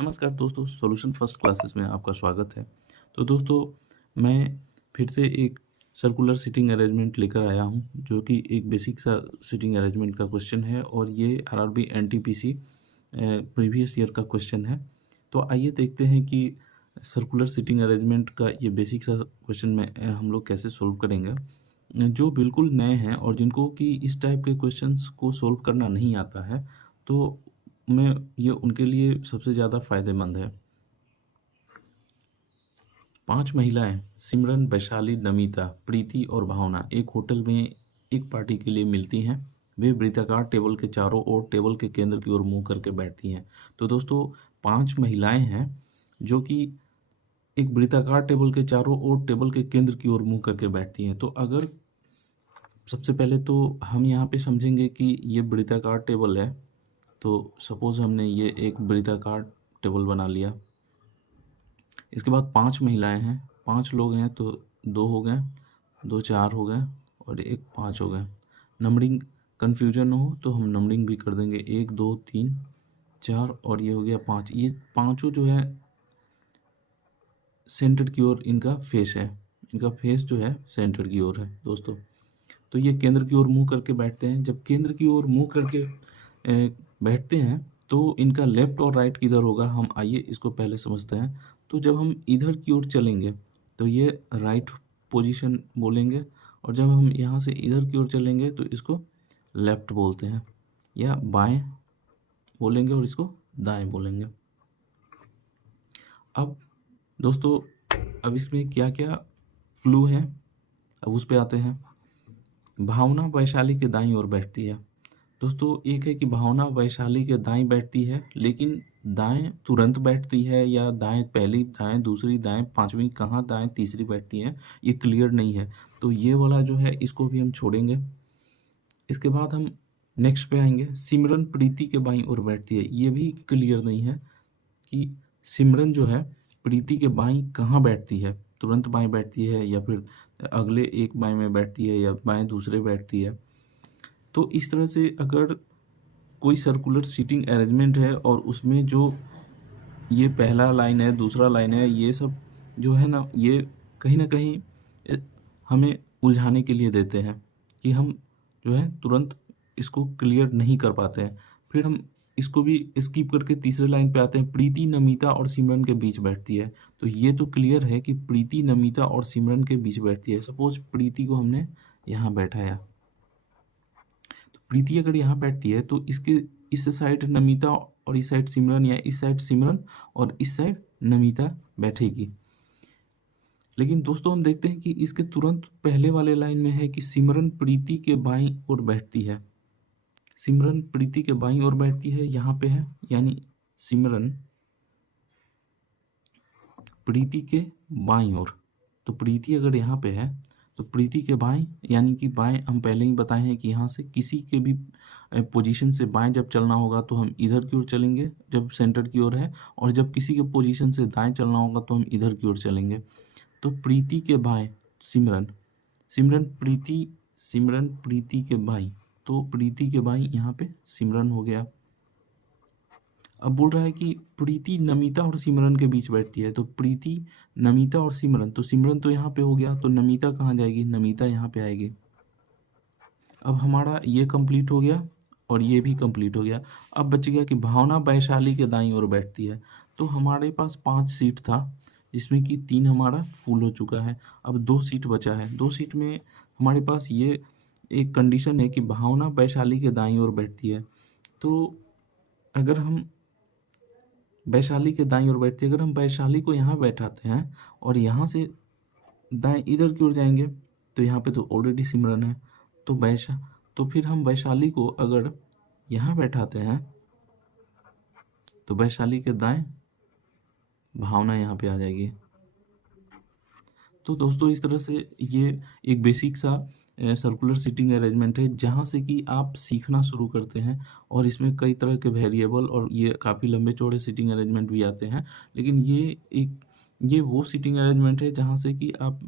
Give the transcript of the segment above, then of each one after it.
नमस्कार दोस्तों, solution first classes में आपका स्वागत है। तो दोस्तों, मैं फिर से एक सर्कुलर सीटिंग अरेंजमेंट लेकर आया हूं, जो कि एक बेसिक सा सीटिंग अरेंजमेंट का क्वेश्चन है और ये आरआरबी एनटीपीसी प्रीवियस ईयर का क्वेश्चन है। तो आइए देखते हैं कि सर्कुलर सीटिंग अरेंजमेंट का ये बेसिक सा क्वेश्चन में हम लोग कैसे सोल्व करेंगे। जो बिल्कुल नए हैं और जिनको कि इस टाइप के क्वेश्चंस को सोल्व करना नहीं आता है, तो मैं ये उनके लिए सबसे ज़्यादा फायदेमंद है। 5 महिलाएं सिमरन, वैशाली, नमिता, प्रीति और भावना एक होटल में एक पार्टी के लिए मिलती हैं। वे वृत्ताकार टेबल के चारों ओर टेबल के केंद्र की ओर मुंह करके बैठती हैं। तो दोस्तों, 5 महिलाएं हैं जो कि एक वृत्ताकार टेबल के चारों ओर टेबल के केंद्र की ओर मुंह करके बैठती हैं। तो अगर सबसे पहले तो हम यहाँ पे समझेंगे कि ये वृत्ताकार टेबल है। तो सपोज हमने ये एक वृत्ताकार टेबल बना लिया। इसके बाद 5 महिलाएं हैं, 5 लोग हैं, तो 2 हो गए, 2 4 हो गए और एक 5 हो गए। नंबरिंग कन्फ्यूजन न हो तो हम नंबरिंग भी कर देंगे, 1 2 3 4 और ये हो गया 5। ये पांचों जो है सेंटर की ओर इनका फेस है, इनका फेस जो है सेंटर की ओर है दोस्तों। तो ये केंद्र की ओर मुंह करके बैठते हैं। जब केंद्र की ओर मुंह करके बैठते हैं तो इनका लेफ्ट और राइट किधर होगा, हम आइए इसको पहले समझते हैं। तो जब हम इधर की ओर चलेंगे तो ये राइट पोजीशन बोलेंगे, और जब हम यहाँ से इधर की ओर चलेंगे तो इसको लेफ्ट बोलते हैं, या बाएं बोलेंगे और इसको दाएं बोलेंगे। अब दोस्तों, अब इसमें क्या क्या क्लू है, अब उस पे आते हैं। भावना वैशाली के दाईं ओर बैठती है। दोस्तों, एक है कि भावना वैशाली के दाईं बैठती है, लेकिन दाएं तुरंत बैठती है या दाएं पहली, दाएं दूसरी, दाएं पांचवी, कहाँ दाएं तीसरी बैठती है, ये क्लियर नहीं है। तो ये वाला जो है इसको भी हम छोड़ेंगे। इसके बाद हम नेक्स्ट पे आएंगे। सिमरन प्रीति के बाईं ओर बैठती है, ये भी क्लियर नहीं है कि सिमरन जो है प्रीति के बाईं कहाँ बैठती है, तुरंत बाएं बैठती है या फिर अगले एक बाएं में बैठती है या बाएं दूसरे बैठती है। तो इस तरह से अगर कोई सर्कुलर सीटिंग अरेंजमेंट है और उसमें जो ये पहला लाइन है, दूसरा लाइन है, ये सब जो है ना, ये कहीं ना कहीं हमें उलझाने के लिए देते हैं कि हम जो है तुरंत इसको क्लियर नहीं कर पाते हैं। फिर हम इसको भी स्किप करके तीसरे लाइन पे आते हैं। प्रीति नमिता और सिमरन के बीच बैठती है। तो ये तो क्लियर है कि प्रीति नमिता और सिमरन के बीच बैठती है। सपोज प्रीति को हमने यहाँ बैठाया, तो प्रीति अगर यहाँ बैठती है तो इसके इस साइड नमिता और इस साइड सिमरन, या इस साइड सिमरन और इस साइड नमिता बैठेगी। लेकिन दोस्तों, हम देखते हैं कि इसके तुरंत पहले वाले लाइन में है कि सिमरन प्रीति के बाईं ओर बैठती है। सिमरन प्रीति के बाईं ओर बैठती है, यहाँ पे है, यानी सिमरन प्रीति के बाईं ओर। तो प्रीति अगर यहाँ पे है तो प्रीति के बाएं, यानी कि बाएं हम पहले ही बताए हैं कि यहाँ से किसी के भी पोजीशन से बाएं जब चलना होगा तो हम इधर की ओर चलेंगे जब सेंटर की ओर है, और जब किसी के पोजीशन से दाएं चलना होगा तो हम इधर की ओर चलेंगे। तो प्रीति के बाएं सिमरन, सिमरन प्रीति के बाईं, तो प्रीति के बाईं यहाँ पे सिमरन हो गया। अब बोल रहा है कि प्रीति नमिता और सिमरन के बीच बैठती है। तो प्रीति नमिता और सिमरन, तो सिमरन तो यहाँ पे हो गया, तो नमिता कहाँ जाएगी, नमिता यहाँ पे आएगी। अब हमारा ये कंप्लीट हो गया और ये भी कंप्लीट हो गया। अब बच गया कि भावना वैशाली के दाईं ओर बैठती है। तो हमारे पास 5 सीट था, जिसमें कि 3 हमारा फुल हो चुका है। अब 2 सीट बचा है। 2 सीट में हमारे पास ये एक कंडीशन है कि भावना वैशाली के दाईं ओर बैठती है। तो अगर हम वैशाली के दाईं ओर बैठती है, अगर हम वैशाली को यहाँ बैठाते हैं और यहाँ से दाएं इधर की ओर जाएंगे तो यहाँ पे तो ऑलरेडी सिमरन है। तो फिर हम वैशाली को अगर यहाँ बैठाते हैं तो वैशाली के दाएं भावना यहाँ पे आ जाएगी। तो दोस्तों, इस तरह से ये एक बेसिक सा सर्कुलर सीटिंग अरेंजमेंट है, जहाँ से कि आप सीखना शुरू करते हैं। और इसमें कई तरह के वेरिएबल और ये काफ़ी लंबे चौड़े सीटिंग अरेंजमेंट भी आते हैं, लेकिन ये वो सीटिंग अरेंजमेंट है जहाँ से कि आप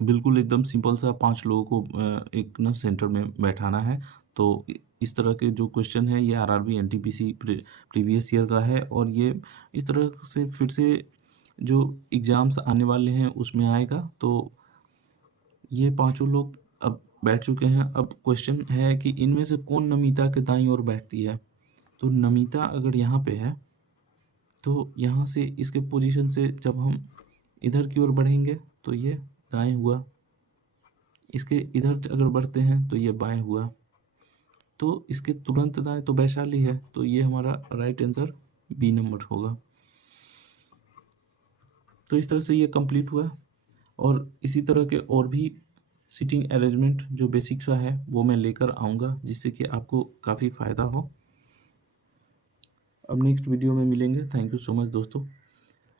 बिल्कुल एकदम सिंपल सा 5 लोगों को एक ना सेंटर में बैठाना है। तो इस तरह के जो क्वेश्चन है ये आरआरबी एनटीपीसी प्रीवियस ईयर का है, और ये इस तरह से फिर से जो एग्ज़ाम्स आने वाले हैं उसमें आएगा। तो ये पांचों लोग अब बैठ चुके हैं। अब क्वेश्चन है कि इनमें से कौन नमिता के दाईं ओर बैठती है। तो नमिता अगर यहाँ पे है तो यहाँ से इसके पोजीशन से जब हम इधर की ओर बढ़ेंगे तो ये दाएं हुआ, इसके इधर अगर बढ़ते हैं तो ये बाएं हुआ, तो इसके तुरंत दाएं तो वैशाली है, तो ये हमारा राइट आंसर बी नंबर होगा। तो इस तरह से ये कंप्लीट हुआ, और इसी तरह के और भी सीटिंग अरेंजमेंट जो बेसिक सा है वो मैं लेकर आऊँगा, जिससे कि आपको काफ़ी फ़ायदा हो। अब नेक्स्ट वीडियो में मिलेंगे। थैंक यू सो मच दोस्तों,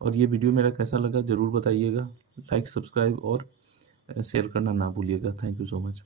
और ये वीडियो मेरा कैसा लगा ज़रूर बताइएगा। लाइक, सब्सक्राइब और शेयर करना ना भूलिएगा। Thank you so much.